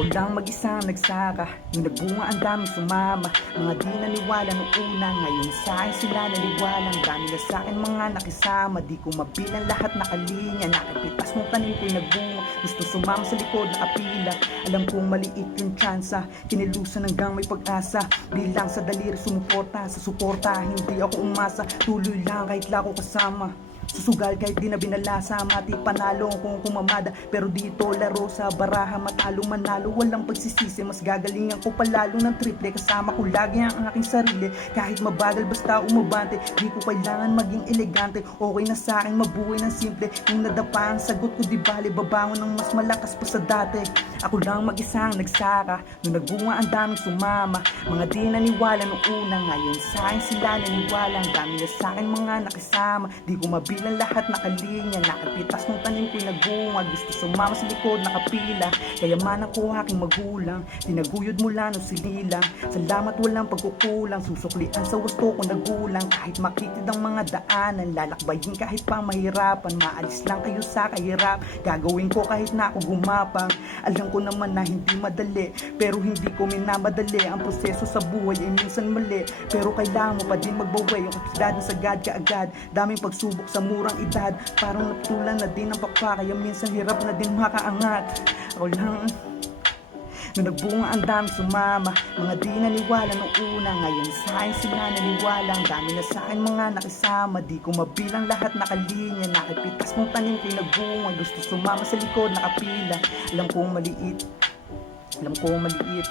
Ako lang mag-isang nagsaka, nung nagbunga ang daming sumama. Mga di naniwala nung una, ngayon sa akin sila naniwala. Ang dami na sa akin mga nakisama, di ko mabilang lahat nakalinya. Nakipitas mong tanim ko'y nagbunga, gusto sumama sa likod na apila. Alam kong maliit yung tsansa, kinilusan hanggang may pag-asa. Bilang sa daliri sumuporta, sa suporta hindi ako umasa. Tuloy lang kahit lako kasama, susugal kahit di na binalasa. Mati panalo kung kumamada, pero dito laro sa baraha. Matalo manalo walang pagsisisi, mas gagalingan ko palalo ng triple. Kasama ko lagi ang aking sarili, kahit mabagal basta umabante. Di ko kailangan maging elegante, okay na sa akin mabuhay ng simple. Kung nadapa ang sagot ko di bali, babangon ng mas malakas pa sa dati. Ako lang mag-isang nagsaka, nung nagbunga ang daming sumama. Mga di naniwala nung una, ngayon sa akin sila naniwala. Ang dami na sa akin mga nakisama, di ko mabilang lahat nakalinya. Nakapitas ng tanim ko'y nagbunga, gusto sumama sa likod nakapila. Kayamanan ko aking magulang, tinaguyod mula nung sinilang. Salamat walang pagkukulang, susuklian sa wasto ko nagulang. Kahit makitid ang mga daanan, lalakbayin kahit pa mahirapan. Maalis lang kayo sa kahirap, gagawin ko kahit na ako gumapang. Alam ko naman na hindi madali, pero hindi ko minamadali. Ang proseso sa buhay ay minsan mali, pero kailangan mo pa din magbaway. Yung kapasidad na sagad kaagad, daming pagsubok sa murang edad. Parang natulan na din ang pakpa, kaya minsan hirap na din makaangat. Ako lang nung nagbunga ang daming sumama. Mga di naniwala nung una, ngayon sa akin sila naniwala. Ang dami na sa akin mga nakisama, di ko mabilang lahat nakalinya. Nakipitas mong tanim ko'y nagbunga, gusto sumama sa likod nakapila. Alam kong maliit, alam kong maliit,